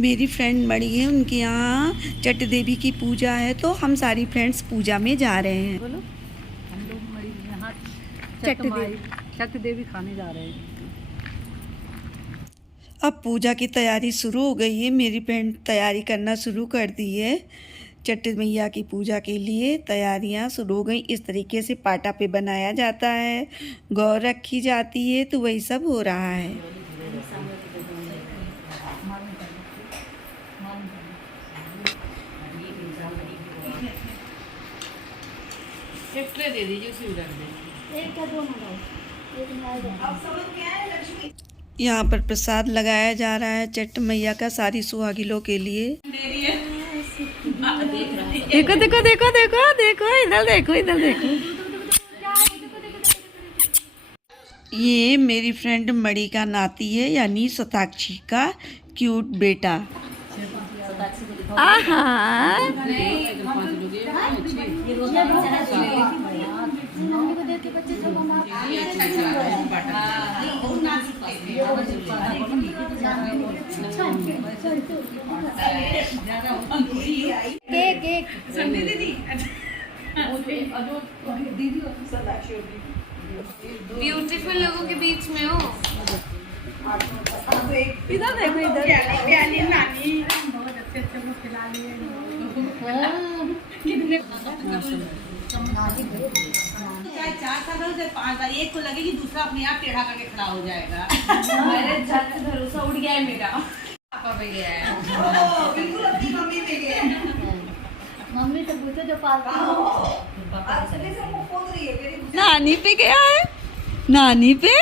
मेरी फ्रेंड मड़ी है, उनके यहाँ चट देवी की पूजा है, तो हम सारी फ्रेंड्स पूजा में जा रहे हैं। बोलो, हम लोग मड़ी यहाँ चट देवी खाने जा रहे हैं। अब पूजा की तैयारी शुरू हो गई है। मेरी फ्रेंड तैयारी करना शुरू कर दी है। चट मैया की पूजा के लिए तैयारियां शुरू हो गई। इस तरीके से पाटा पे बनाया जाता है, गौ रखी जाती है, तो वही सब हो रहा है। एक ट्रे दे दीजिए, उसी में रख दीजिए। एक का दो मंगाओ, एक मंगाओ। यहाँ पर प्रसाद लगाया जा रहा है चट मैया का सारी सुहागिनों के लिए। देखो देखो देखो देखो देखो, इधर देखो, इधर देखो। ये मेरी फ्रेंड मड़ी का नाती है, यानी शताक्षी का क्यूट बेटा। आहा, केक केक ब्यूटीफुल लोगों के बीच में हो। इधर देखो, इधर नानी बहुत अच्छे को खिला लिए। चाहे 4 साल से 5 साल, एक को लगेगी, दूसरा अपने आप टेढ़ा करके खड़ा हो जाएगा। मेरे छत से भरोसा उड़ गया है मेरा। पापा पे गया है। बिल्कुल अपनी मम्मी पे गया है। मम्मी से पूछो जो पालती नानी पे गया है, नानी पे।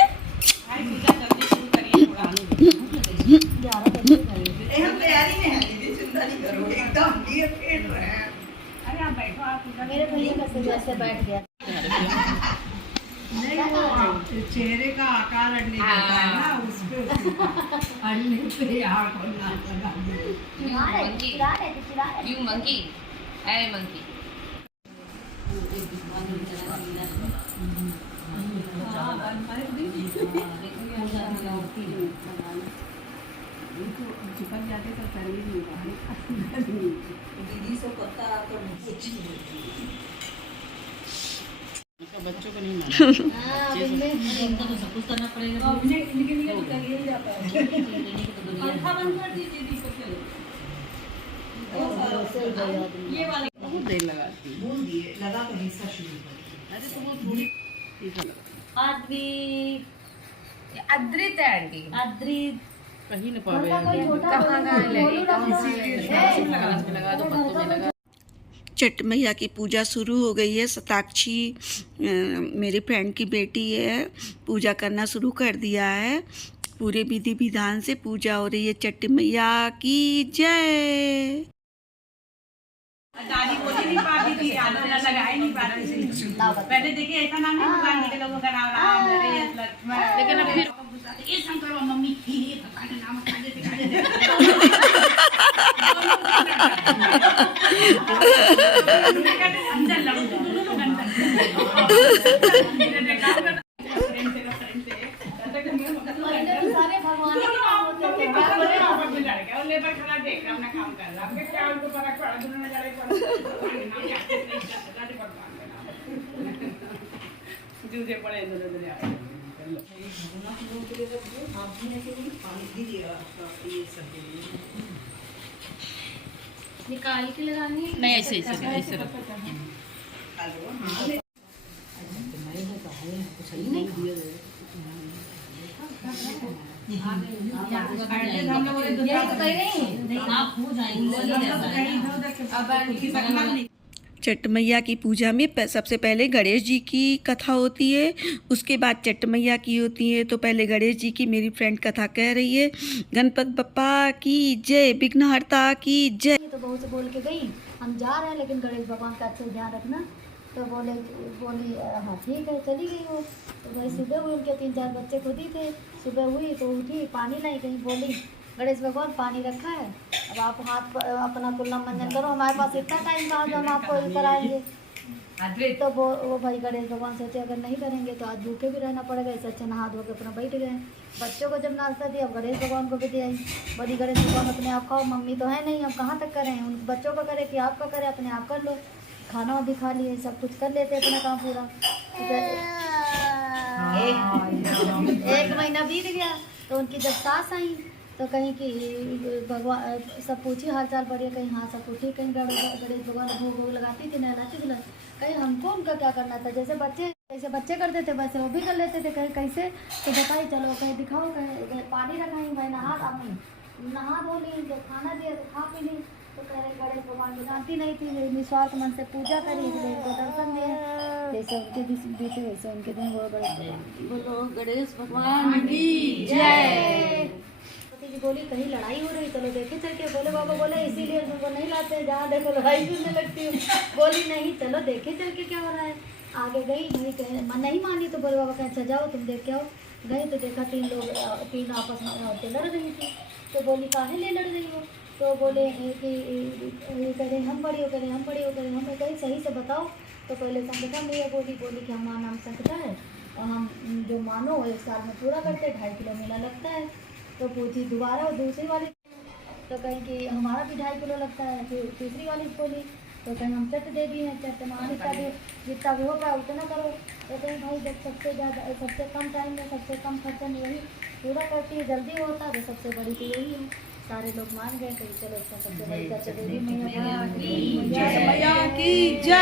हम तैयारी में हैं, दीदी चिंता नहीं करो, एकदम ये फेट रहे हैं। अरे आप बैठो, आप मेरे भैया का से जैसे बैठ गया। नहीं, वो चेहरे का आकार अड़ने देता है ना, उस पे अड़ने पे यार कौन लगा दे। चिरा रहे You monkey, hey monkey. चिपक जाते तो शरीर नहीं दीदी से पता तो बच्चों को नहीं माना। इनका तो सब कुछ करना पड़ेगा। इनके लिए तो कर ही जाता है। पंखा बंद कर दीजिए दीदी को। ये वाला बहुत देर लगाती है। बोल दिए, लगा तो हिस्सा शुरू कर। अरे तो वो थोड़ी ठीक है। अद्रित है आंटी। अद्रित कहीं न पावे। कहाँ लगा दो, पत्तों में लगा। चट मैया की पूजा शुरू हो गई है। शताक्षी मेरी फ्रेंड की बेटी है, पूजा करना शुरू कर दिया है। पूरे विधि विधान से पूजा हो रही है। चट मैया की जय। दादी बोली नहीं पाती थी, आदत लगा ही नहीं पाती थी। पहले देखिए ऐसा नाम नहीं, भगवान के लोगों का नाम रहा, लेकिन अब फिर ये शंकर और मम्मी ये भगवान का नाम खा देते अंदर लड़ू दोनों लोग सारे भगवान के नाम होते हैं। क्या बोले आप? और लेबर खड़ा देख रहा अपना काम कर रहा है, क्या उनको फर्क पड़ा, दोनों में जाने पड़ा जूझे पड़े दोनों आए। निकाल के लगानी है। नहीं, ऐसे ऐसे ऐसे चट मैया की पूजा में सबसे पहले गणेश जी की कथा होती है, उसके बाद चट मैया की होती है। तो पहले गणेश जी की मेरी फ्रेंड कथा कह रही है। गणपत बप्पा की जय, विघ्नहर्ता की जय। तो बहू से बोल के गई, हम जा रहे हैं लेकिन गणेश भगवान का अच्छे ध्यान रखना। तो बोली हाँ ठीक है, चली गई वो। तो भाई सुबह हुई, उनके 3-4 बच्चे खुद ही थे। सुबह हुई तो उठी, पानी लाई, कहीं बोली गणेश भगवान पानी रखा है, अब आप हाथ अपना कुल्ला मंजन करो, हमारे पास इतना टाइम कहाँ जो हम आपको कराएंगे। अद्वैत तो वो भाई गणेश भगवान सोचे अगर नहीं करेंगे तो आज भूखे भी रहना पड़ेगा, इससे अच्छा नहा धो के अपना बैठ गए। बच्चों को जब नाश्ता दिया, अब गणेश भगवान को भी दिया। बड़ी गणेश भगवान अपने आप खाओ, मम्मी तो है नहीं, हम कहाँ तक करें, उन बच्चों का करे कि आपका करे, अपने आप कर लो। खाना भी खा लिए, सब कुछ कर लेते अपना काम पूरा। एक महीना बीत गया तो उनकी जब सास आई तो कहीं कि भगवान सब पूछी हाल चाल बढ़िया, कहीं हाँ सब पूछी, कहीं गणेश भगवान भोग भोग लगाती थी, नहलाती थी, कहीं हमको उनका क्या करना था, जैसे बच्चे करते थे वैसे वो भी कर लेते थे। कहीं कैसे तो बताई, चलो कहीं दिखाओ, कहीं पानी रखाई, भाई नहा धो ली, जब खाना दिया तो खा पी ली। तो कह रहे गणेश भगवान को जानती नहीं थी, निस्वार्थ मन से पूजा करी, इसलिए इनको दर्शन दिए। जैसे उनके दिन बीते वैसे उनके दिन बोलो गणेश भगवान की जय। जी बोली कहीं लड़ाई हो रही, चलो देखे चल के। बोले बाबा बोले इसीलिए तुमको नहीं लाते, जहाँ देखो लड़ाई सुनने लगती हूँ। बोली नहीं चलो देखे चल के क्या हो रहा है। आगे गई, नहीं कहे नहीं मानी तो बोले बाबा कहें अच्छा जाओ तुम देख के आओ। गई तो देखा तीन आपस में औरतें लड़ रही थी। तो बोली काहे ले लड़ रही हो, तो बोले कि ये कह रहे हम बड़ी हो, कह रहे हम बड़ी हो, कह रहे हम कहीं सही से बताओ। तो पहले संगठन भैया बोली कि हमारा नाम संगठा है और हम जो मानो 1 साल में पूरा करते, 2.5 किलो मेला लगता है। तो पूछी दोबारा और दूसरी वाली, तो कहीं कि हमारा भी 2.5 किलो लगता है। फिर तीसरी वाली बोली तो कहीं हम चट दे दिए हैं, चट मान जितना भी हो पाए उतना करो। तो कहीं भाई जब सबसे ज़्यादा सबसे कम टाइम में सबसे कम खर्चे में यही पूरा करती है, जल्दी होता है तो सबसे बड़ी तो यही है। सारे लोग मान गए, कहीं चलो इसका सबसे बड़ी चट देवी मैया की जय,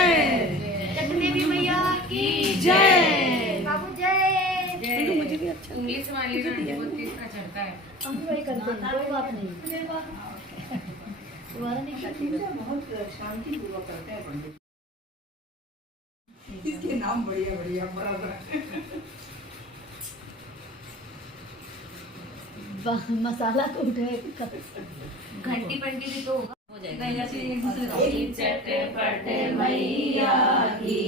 चट देवी मैया की जय। बाबू जय। मुझे भी अच्छा इंग्लिश वाली बहुत तीसरा चढ़ता है। हम भी वही करते हैं, कोई बात नहीं, दोबारा नहीं करते। बहुत शांति पूर्वक करते हैं पंडित, इसके नाम बढ़िया बढ़िया बराबर। मसाला तो उठे घंटी पंटी भी तो हो जाएगा। चटपट मैया की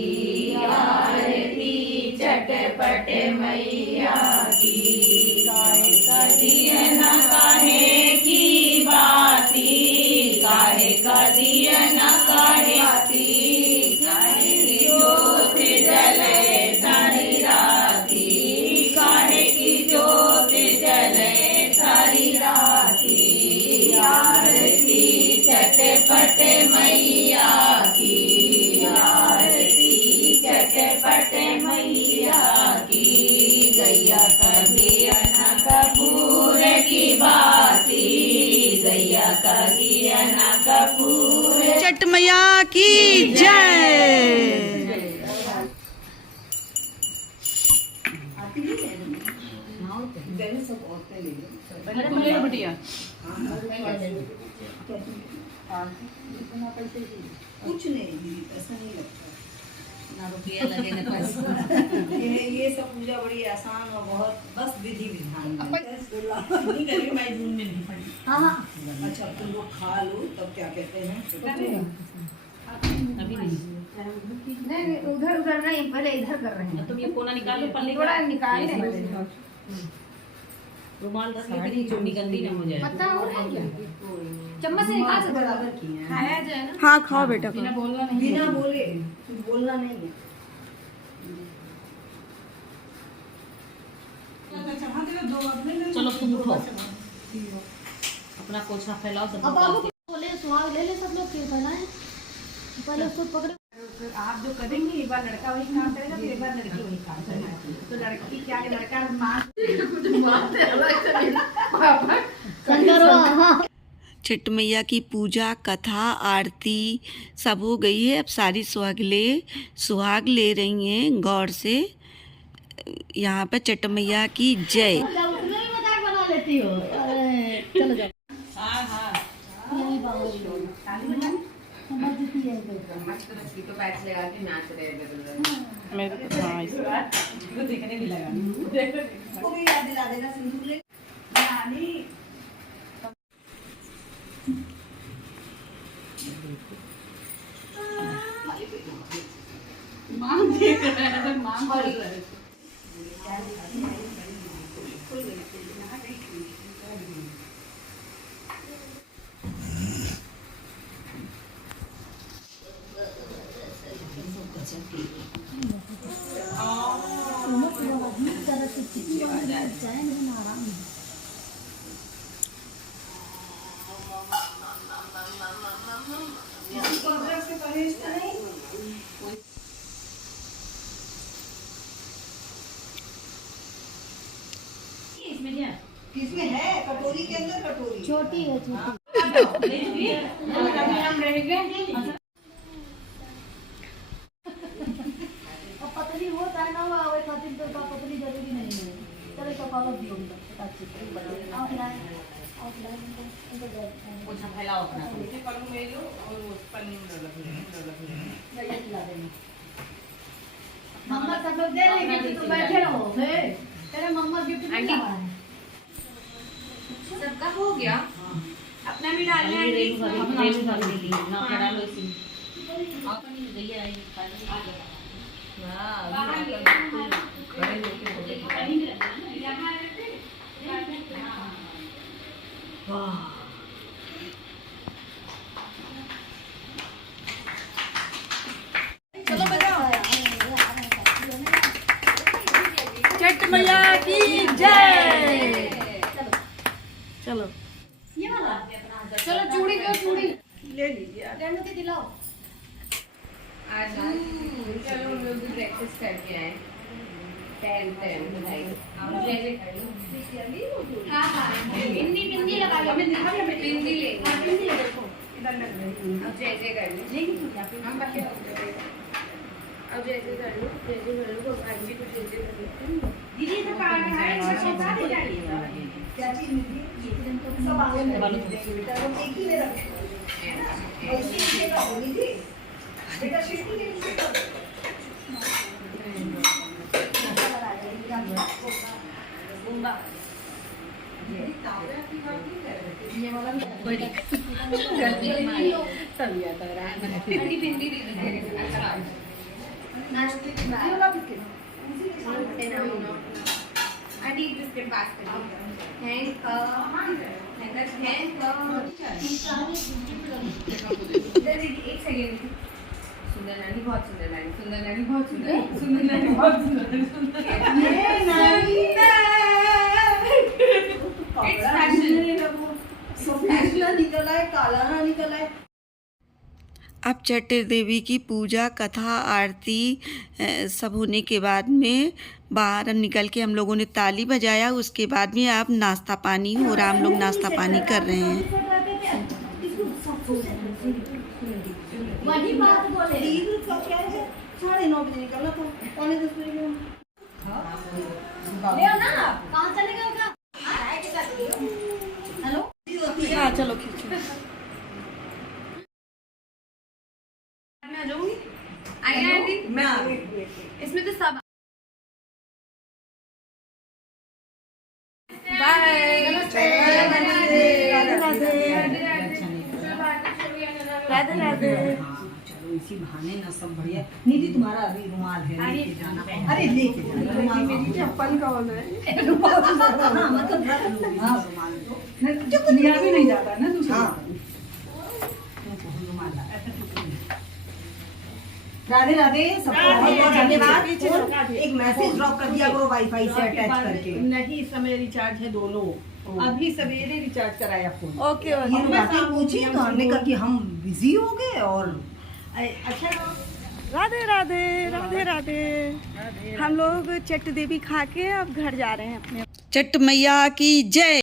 आरती, चटपट मैया की, काहे कदिए न काहे की बाती, काहे कदिए न काहे बाती, काहे की जोत जले सारी राती, काहे की जोत जले सारी राती, आरती चटपट मैया की, आरती चटपट मैया की, गैया कभी न कपूर की बाती, गैया कभी न कपूर। चट मैया की जय। बिटिया कुछ नहीं, ऐसा नहीं लगता ना रुपया लगे ना पैसा। ये सब पूजा बड़ी आसान और बहुत बस विधि विधान नहीं करेंगे। मैं जून में नहीं पड़ी। हाँ अच्छा तुम लोग खा लो तब क्या कहते हैं, अभी नहीं। नहीं उधर नहीं, पहले इधर कर रहे हैं। तुम ये कोना निकाल लो, पल्ले थोड़ा निकाल ले, रुमाल रख लो कि चुन्नी गंदी ना हो जाए। पता हो रहा है क्या, चम्मच से निकाल सकते बराबर किए हैं। खाया जाए ना। हाँ खाओ बेटा, बिना बोले कुछ बोलना नहीं है। चलो तुम उठो, अपना पोछा फैलाओ, सब अब बाबू बोले सुहाग ले ले सब लोग, क्यों बनाए पहले उसको पकड़े। आप जो करेंगे एक बार लड़का वही काम करेगा, फिर एक बार लड़की वही काम करेगी। तो लड़की क्या है, लड़का छठ मैया की पूजा, कथा, आरती सब हो गई है। अब सारी सुहाग ले रही हैं गौर से। यहाँ पर छठ मैया की जय। मजाक बना लेती हो। चलो जाओ। हाँ हाँ यही बाबू समझ जीती है तो पैच लगा के नाच रहे हैं। मेरे को हाँ इस बार वो देखने भी लगा, वो भी याद दिला देना सिंदूर ले रानी। मांग देख रहा है, मांग कर रहा है। किसमें है कटोरी के अंदर कटोरी छोटी है छोटी। अब पतली होता है ना वो खातिर तो का पतली जरूरी नहीं है। चलो तो फॉलो भी होगा आओ खिलाए आओ खिलाए इनको कुछ फैलाओ अपना ये खिला देंगे। मम्मा सब लोग दे रहे हैं तो बैठे रहो तेरे मम्मा गिफ्ट नहीं ला रहा है। सबका हो गया अपना भी डालना है ना डालो इसी चलो बजाओ। छठ मैया की जय। चलो ये वाला चलो चूड़ी दो चूड़ी ले लीजिए लेने के दिलाओ। आज चलो हम लोग भी ब्रेकफास्ट करके आए 10 आप जैसे कर लो। हाँ बिंदी लगा लो बिंदी ले देखो अब जैसे कर लो हम बाकी अब जैसे कर लो भगवान जी को जैसे कर लो दीदी तो काट है क्या चीज मिली सब आगे बेटा वो एक ही में रखे ऐसे का होनी थी बेटा शिफ्टी के नीचे ये वाला कोई तबियत हो रहा है अभी भिंडी दे दीजिए अच्छा नाश्ते के बाद वाला बिस्किट अभी बिस्किट बास्केट थैंक एक सेकेंड सुंदर नानी बहुत सुंदर नानी सुंदर नानी बहुत सुंदर सुंदर नानी बहुत सुंदर निकला है काला ना निकला है। अब छठ देवी की पूजा कथा आरती सब होने के बाद में बाहर हम निकल के हम लोगों ने ताली बजाया। उसके बाद में अब नाश्ता पानी हो रहा, हम लोग नाश्ता पानी कर रहे हैं। वही बात बोले 9:30 बजे निकलना था 9:45 बजे ले ना कहाँ चलेगा उनका। हेलो हाँ चलो खींचो। मैं आ जाऊंगी आई आंटी मैं आ गई। इसमें तो सब बाय राधे राधे चलो इसी बहाने ना सब बढ़िया। निधि तुम्हारा अभी रुमाल है लेके जाना। अरे लेके जाना रुमाल मेरी चप्पल का हो गया हाँ मतलब रख लो हाँ रुमाल तो लिया भी नहीं जाता ना दूसरा हाँ रुमाल राधे राधे सबको बहुत बहुत धन्यवाद। एक मैसेज ड्रॉप कर दिया करो वाईफाई से अटैच करके। नहीं समय रिचार्ज है दोनों अभी सवेरे रिचार्ज कराया फोन। ओके ये बातें पूछी तो हमने कहा कि हम बिजी हो गए और अच्छा राधे राधे राधे राधे। हम लोग छठ देवी खा के अब घर जा रहे हैं अपने। छठ मैया की जय।